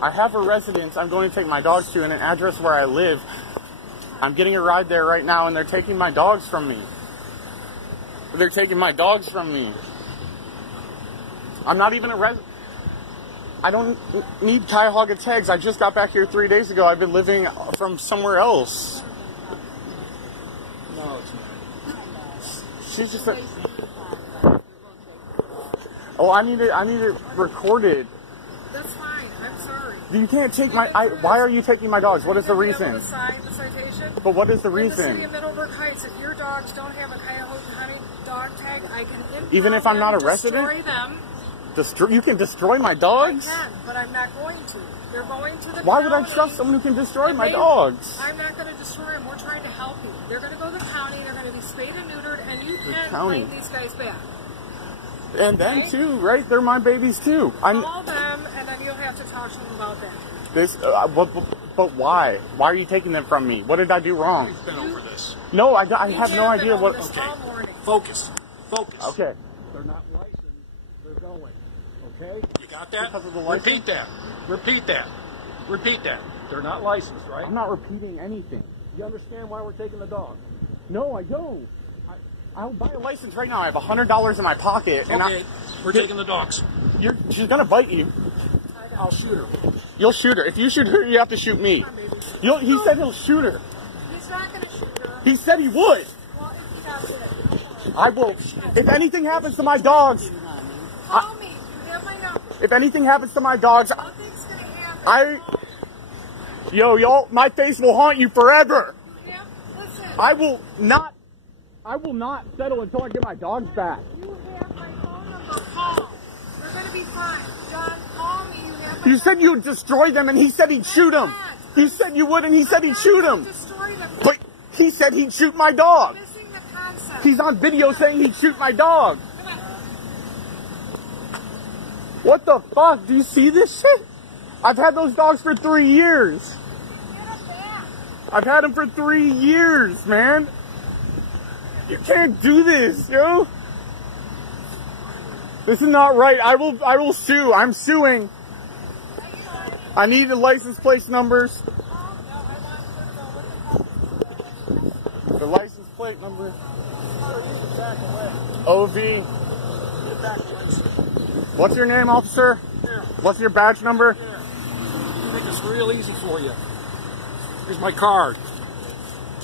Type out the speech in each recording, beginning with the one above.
I have a residence I'm going to take my dogs to and an address where I live. I'm getting a ride there right now, and they're taking my dogs from me. They're taking my dogs from me. I'm not even a resident. I don't need Cuyahoga tags. I just got back here 3 days ago. I've been living from somewhere else. No, it's not. She's just a... Oh, I need it recorded. That's fine. I'm sorry. You can't take my... why are you taking my dogs? What is the reason? Sign the citation. But what is the In the reason? city of Middleburg Heights, if your dogs don't have a Cuyahoga dog tag, I can even if I'm not a resident? Destroy them. You can destroy my dogs? I can, but I'm not going to. They're going to the Why would I county. trust someone who can destroy my dogs? I'm not going to destroy them. We're trying to help you. They're going to go to the county. They're going to be spayed and neutered, and you can bring these guys back. And them too, right? They're my babies too. Call them, and then you'll have to talk to them about that. But why? Why are you taking them from me? What did I do wrong? We've been over this. No, I have no idea what... Okay, focus. Focus. Okay. They're not licensed. They're going. Okay? You got that? Because of the license? Repeat that. Repeat that. Repeat that. They're not licensed, right? I'm not repeating anything. You understand why we're taking the dog? No, I don't. I'll buy a license right now. I have $100 in my pocket. And okay, we're taking the dogs. She's gonna bite you. I'll shoot her. You'll shoot her. If you shoot her, you have to shoot me. He said he'll shoot her. He's not going to shoot her. He said he would. Well, if he does it. I will. If anything happens to my dogs... Call me. You have my number. If anything happens to my dogs... Nothing's going to happen. Y'all, my face will haunt you forever. Yeah, listen. I will not settle until I get my dogs back. You have my phone number. Call. You're going to be fine. John, call me. You said you would destroy them, and he said he'd shoot them. He said you would, and he said he'd shoot them. Destroy them. But he said he'd shoot my dog. Missing the concept. He's on video saying he'd shoot my dog. What the fuck? Do you see this shit? I've had those dogs for 3 years. Get them back. I've had them for 3 years, man. You can't do this, yo. This is not right. I will sue. I'm suing. I need the license plate numbers. The license plate number. OV. What's your name, officer? What's your badge number? Make this real easy for you. Here's my card.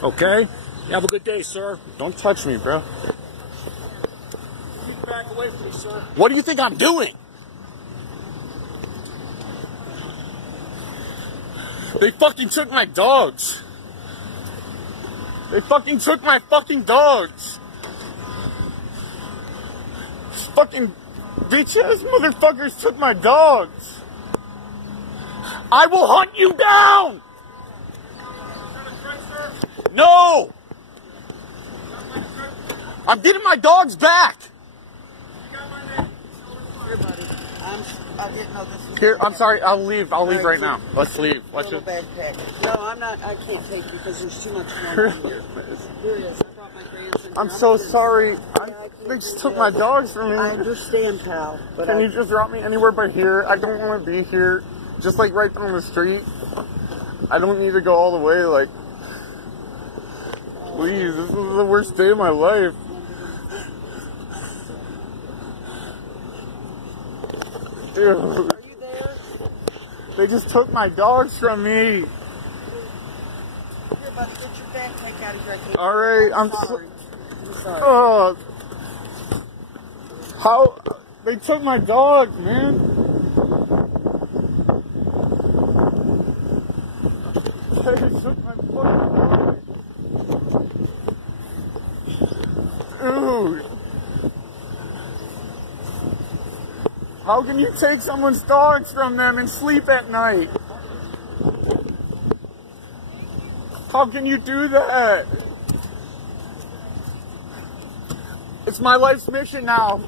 Okay? Have a good day, sir. Don't touch me, bro. Keep back away from me, sir. What do you think I'm doing? They fucking took my dogs. They fucking took my fucking dogs. These fucking bitch-ass motherfuckers took my dogs. I will hunt you down! No! I'm getting my dogs back! I didn't know this was... Here, I'm sorry, I'll leave right now. Let's leave. Let's just... backpack. No, I'm not, I can't take you because there's too much going on here. There is. I brought my grandson. I'm so sorry. They just took my dogs from me. I understand, pal. But Can you just drop me anywhere but here? I don't want to be here. Just like right down the street. I don't need to go all the way, like... Please, this is the worst day of my life. Dude. Are you there? They just took my dogs from me. Here, buddy, get your backpack out of here. Alright, I'm sorry. I'm sorry. Oh. How? They took my dog, man. They took my fucking dog. Dude. How can you take someone's dogs from them and sleep at night? How can you do that? It's my life's mission now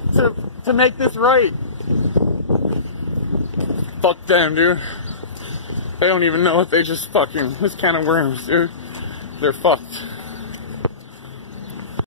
to make this right. Fuck them, dude. They don't even know what they just fucking... This can of worms, dude. They're fucked.